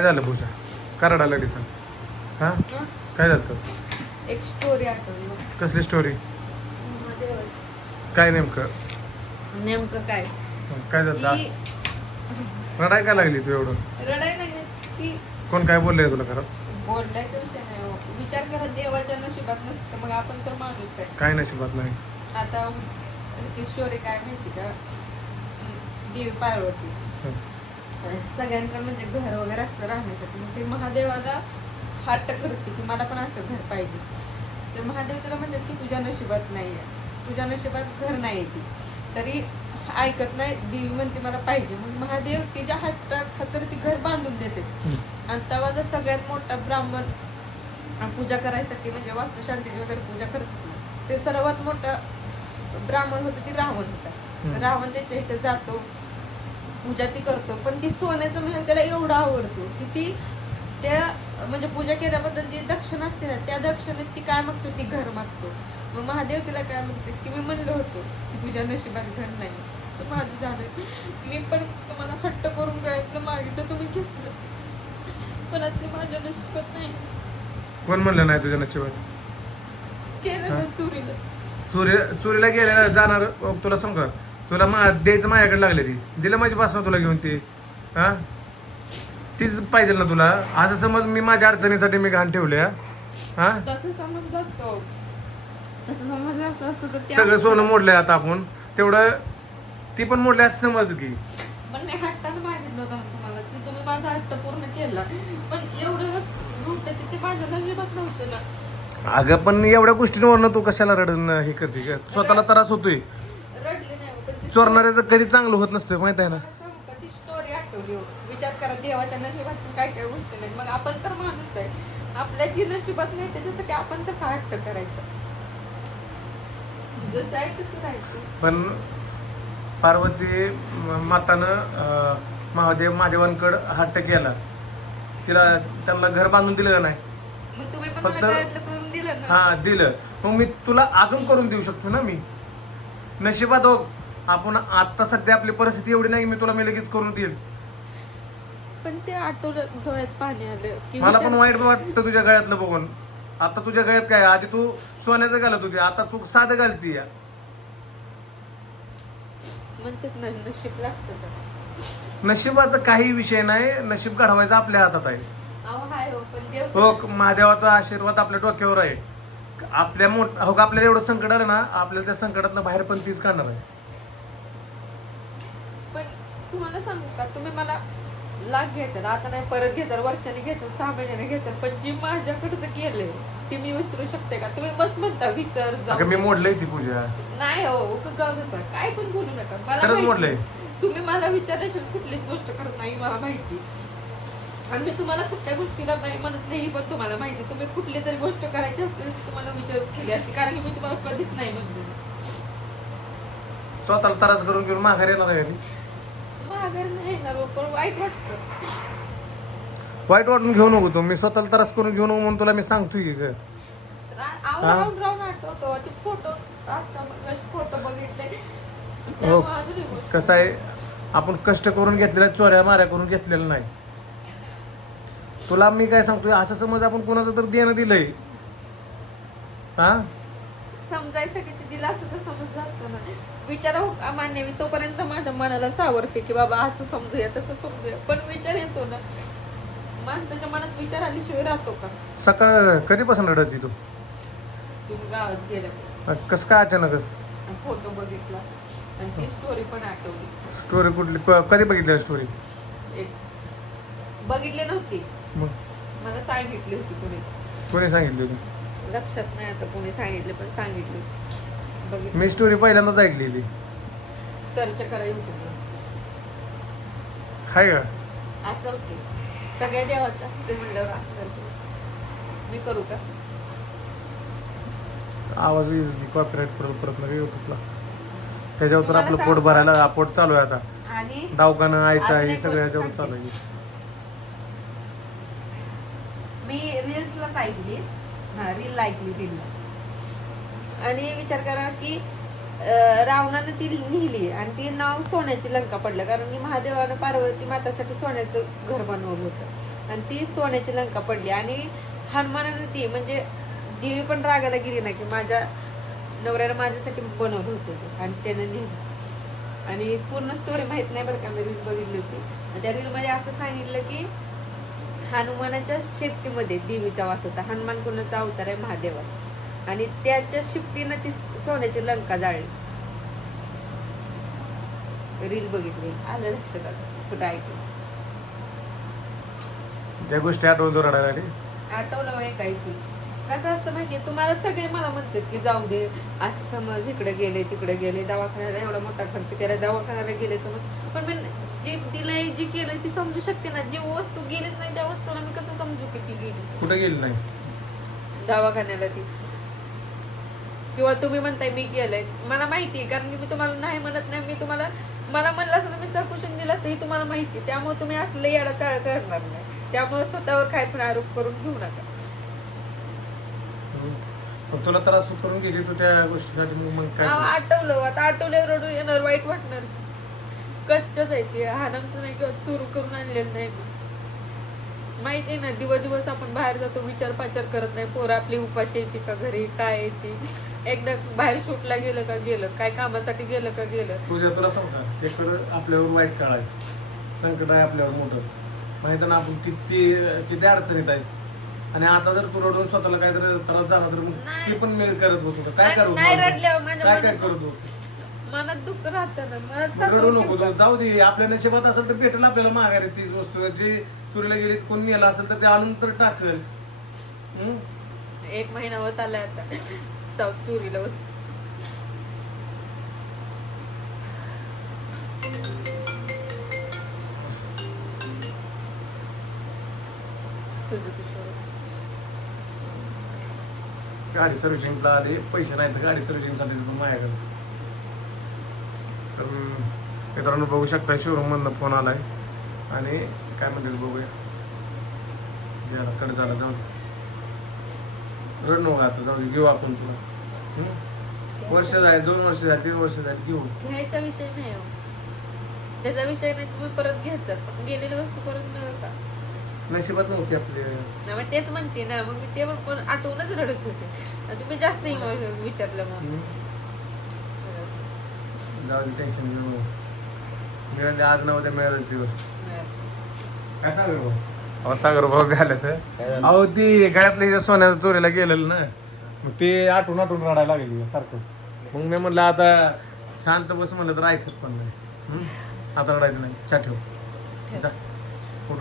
काय झालं पूजा कराडा लगेच हा काय झालं एक स्टोरी आठवली बघ. कसली स्टोरी महादेवाची. काय नेमकं नेमकं काय काय झालं ती रडाय काय लागली तू एवढं रडाय नाही ती कोण काय बोललंय तुला खरं बोलण्याचा विषय नाही हो. विचार करा देवाच्या नशिबात नसतं मग आपण तर माणूस आहे. काय नशिबात नाही आता ती स्टोरी काय माहिती का देवी पार्वती सगळ्यांकडे म्हणजे घर वगैरे असतं राहण्यासाठी मग ते महादेवाला हट्ट करते की मला पण असं घर पाहिजे. तर महादेव तुला म्हणतात की तुझ्या नशिबात नाही आहे, तुझ्या नशिबात घर नाही ती तरी ऐकत नाही. देवी म्हणते मला पाहिजे मग महादेव तिच्या खातर ती घर बांधून देते. आणि तेव्हा जर सगळ्यात मोठा ब्राह्मण पूजा करायसाठी म्हणजे वास्तुशांतीची वगैरे पूजा करतात ना ते सर्वात मोठा ब्राह्मण होतं ती रावण होता. रावण त्याच्या इथे जातो पूजा ती करतो पण ती सोन्याचं महल त्याला एवढं आवडतो की ती त्या म्हणजे पूजा केल्याबद्दल जी दक्षिणा असते ना त्या दक्षिणेत ती काय मागतो ती घर मागतो. मग महादेव तिला काय म्हणते की मी म्हणलं होतो की तुझ्या नशिबात घर नाही असं माझं झालं. मी पण तुम्हाला हट्ट करून गळ्यातलं मागितलं तुम्ही घेतलं पण आता ते माझ्या नशिबात नाही. कोण म्हणलं नाही तुझ्या नशिबात केलं ना चोरीला चोरीला गेल्या जाणार तुला सांग का तुला द्यायचं माझ्याकडे लागले ती दिलं माझी पासन तुला घेऊन ते हा तीच पाहिजे ना तुला. असं समज मी माझ्या अडचणीसाठी मी घाण ठेवल्या हा तसं समज असतो तसं समज असं असतं तर त्या सगळं सोनं मोडलंय आता आपण तेवढं ती पण मोडलंय असं समज की पण मी हट्टानं मागितलं होतं तुम्हाला की तुम्ही माझा हट्ट पूर्ण केला पण एवढं नव्हतं की ते माझ्या नशिबात नव्हतं ना. अगं पण एवढ्या गोष्टींवरनं तू कशाला रडून हे करते का स्वतःला त्रास होतोय. रडले नाही पण ती चोरणाऱ्याचं कधी चांगलं होत नसतं माहित आहे ना. मला सांगू का ती स्टोरी आठवली हो. विचार करा देवाच्या नशिबात पण काय काय गोष्टी नाही मग आपण तर माणूस आहे आपल्या जी नशिबात नाही त्याच्यासाठी आपण तर काय हट्ट करायचं जसं आहे तसं राहायचं. पण पार्वती मातानं महादेवांकडं हट्ट केला तिला त्यांना घर बांधून दिलं का नाही. मग तुम्ही पण फक्त- मला गळ्यातलं करून दिलं ना. हा दिलं मग मी तुला अजून करून देऊ शकतो ना. मी नशिबात हो आपण आता सध्या आपली परिस्थिती एवढी नाही की मी तुला मी लगेच करून देईल. पण ते आठवलं डोळ्यात पाणी आलं की मला पण विचार- वाईट वाटतं तुझ्या गळ्यातलं बघून. आता तुझ्या गळ्यात काय आधी तू सोन्याचं घालत होती आता तू साधं घालती या. म्हणतात ना नशीब लागतं का. नशिबाचा काही विषय नाही. नशीब घडवायचं आपल्या हातात आहे. अहो हाय हो पण देव हो महादेवाचा आशीर्वाद आपल्या डोक्यावर आहे. आपल्या हो का आपल्याला एवढं संकट आलं ना आपल्याला त्या संकटातनं बाहेर पण तीच काढणार आहे. पण तुम्हाला सांगू का तुम्ही मला लाख घ्यायचं आता नाही परत घ्यायचं वर्षाने घ्यायचं 6 महिन्याने घ्यायचं पण जी माझ्याकडचं केलंय ती मी विसरू शकते का. तुम्ही मस्त म्हणता विसर अगं मी जाऊ मोडलंय ती पूजा नाही हो कसं काय पण बोलू नका मला खरंच माहिती. मोडलंय. तुम्ही मला विचारल्याशिवाय कुठलीच गोष्ट करत नाही मला माहिती आणि मी तुम्हाला कुठच्या गोष्टीला नाही म्हणत नाही पण तुम्हाला माहिती तुम्ही कुठली तरी गोष्ट करायची असली तर तुम्हाला विचार केली असते कारण की मी तुम्हाला कधीच नाही म्हणते. स्वतःला त्रास करून घेऊन माघार येणार आहे ती. माघार नाही येणार हो, पण वाईट वाटतं. वाईट वाटून घेऊ नको तू. मी स्वतःला त्रास करून घेऊ नको म्हणून तुला मी सांगतोय की ग. राहून आठवतो ते फोटो आता फोटो बघितले हो तेव्हा अजूनही गोष्ट. कसं आहे आपण कष्ट करून घेतलेल्या चोऱ्या माऱ्या करून घेतलेलं नाही. तुला मी काय सांगतोय असं समज आपण कोणाचं तर देणं दिलंय हा समजायसाठी ते दिलं असं तर समज जातं ना. विचार मान्य मी तोपर्यंत माझ्या मनाला सावरते की बाबा असं समजूया तसं समजूया पण विचार येतो ना. माणसाच्या मनात विचार आल्याशिवाय राहतो का. सकाळ कधीपासून रडत तू तुम्ही गावात गेल्यापासून कसं काय अचानकच फोटो बघितला आणि ती स्टोरी पण आठवली. स्टोरी कुठली कधी बघितली स्टोरी एक बघितली नव्हती मग मला सांगितली होती कोणी कोणी सांगितली होती लक्षात नाही आता कोणी सांगितले पण सांगितली बघितली. मी स्टोरी पहिल्यांदाच ऐकलेली सर्च करा युट्यूबला हाय का. असं की सगळ्या देवाचं असते म्हणल्यावर असतं. मी करू का आवाज कॉपीराईट परत नका युट्यूबला. त्याच्यावर तर तुम्हाला आपलं पोट सांगू का? भरायला पोट चालू आहे आता. आणि दवाखाना आयचं अजून आहे एक सगळ्या गोष्ट याच्यावर चालू सांगते. आहे. मी रील्सलाच ऐकली रील ऐकली रीलला आणि विचार करा की रावणानं ती लिहिली आणि ती नाव सोन्याची लंका पडलं कारण की महादेवानं पार्वती मातासाठी सोन्याचं घर बनवलं होतं आणि ती सोन्याची लंका पडली. आणि हनुमानाने ती म्हणजे देवी पण रागाला गेली ना की माझ्या नवऱ्याला माझ्यासाठी बनवलं होतं ते आणि त्यानं नेलं. आणि पूर्ण स्टोरी माहित नाही बरं का, मी रील बघितली होती. आणि त्या रीलमध्ये असं सांगितलं की हनुमानाच्या शेपटीमध्ये देवीचा वास होता. हनुमान कोणाचा अवतार आहे? महादेवाचा. आणि त्याच्या शिफ्टीनं ती सोन्याची लंका जाळली. रील बघितली, आलं लक्षात आलं कुठं ऐकलं. त्या गोष्टी आठवून तो रडायला लागली. आठवलं वय काही की कसं असतं माहितीये, तुम्हाला सगळे मला म्हणतात की जाऊ दे, असं समज इकडे गेले तिकडे गेले, दवाखान्याला एवढा मोठा खर्च केला, दवाखान्याला गेले समज, पण मी जी दिलंय जी केलंय ती समजू शकते ना. जी वस्तू गेलीच नाही त्या वस्तूला मी कसं समजू की ती गेली? कुठे गेली नाही दवाखान्याला ती. किंवा तुम्ही म्हणताय मी केलंय, मला माहितीये कारण की मी तुम्हाला नाही म्हणत नाही. मी तुम्हाला मला म्हणलं असं मी सकुशन दिलं असतं ही तुम्हाला माहिती. त्यामुळे तुम्ही असलं येडा चाळ करणार नाही. त्यामुळे स्वतःवर काय पण आरोप करून घेऊ नका. पण तुला त्रास करून गेली तू त्या गोष्टीसाठी, मग काय करू? आठवलं, आता आठवल्यावर रडू येणार, वाईट वाटणार. कष्टच आहे ते, हानामचं नाही किंवा चोरू करून आणलेलं नाही. माहिती आहे ना, दिवस आपण बाहेर जातो, विचार पाचार करत नाही. पोरं आपली उपाशी येते का घरी, काय येते, एकदा बाहेर शूटला गेलं का गेलं, काय कामासाठी गेलं का गेलं. तुला सांग का, एकतर आपल्यावर वाईट काळ आहे, संकट आहे आपल्यावर मोठं, माहिती ना आपण किती अडचणीत आहे. आणि आता जर तू रडून स्वतःला काहीतरी त्रास झाला तर मग नाही. ती पण मी करत बसू का? काय करू? नाही रडल्यावर माझ्या काय काय मनात करत बसू? मनात दुःख राहतं ना. मग रडू नको, जाऊ दे. आपल्या नशिबात असेल तर भेटेल आपल्याला माघारी तीच वस्तू. जे चोरीला गेली कोण मेला असेल तर ते आणून तर टाकेल. 1 महिना होत आलाय आता चोरीला वस्तू. Suzuki showroom. गाडी सर्व्हिसिंगला आले, पैसे नाही तर गाडी सर्व्हिसिंगसाठी पण माझ्याकडे. तर मित्रांनो बघू शकता शोरूम मधनं फोन आलाय आणि काय म्हणते बघूया. याला कडे झाला, जाऊ दे. रड नको आता, जाऊ दे, घेऊ आपण तुला. वर्ष जाईल, 2 वर्ष जाईल, 3 वर्ष जाईल, घेऊ. घ्यायचा विषय नाही हो, त्याचा विषय नाही. तुम्ही परत घ्यायचं, पण गेलेली वस्तू परत मिळेल का? नशिबात नव्हती आपली. मग तेच म्हणते ना, मग मी ते पण आठवूनच रडत होते. तुम्ही जास्त विचारलं मग. जाऊ दे, टेन्शन घेऊ नको. मिळाले आज ना उद्या मिळालंच दिवस. काय सांगू भाऊ? अहो सागर भाऊ झालं तर अहो ती गळ्यातल्या हिच्या सोन्याच्या चोरीला गेलेलं ना, मग ते आठवून रडायला लागली सारखं. मग मी म्हणलं आता शांत बस, म्हणलं तर ऐकत पण नाही. आता रडायचं नाही. चा ठेव, जा उठ.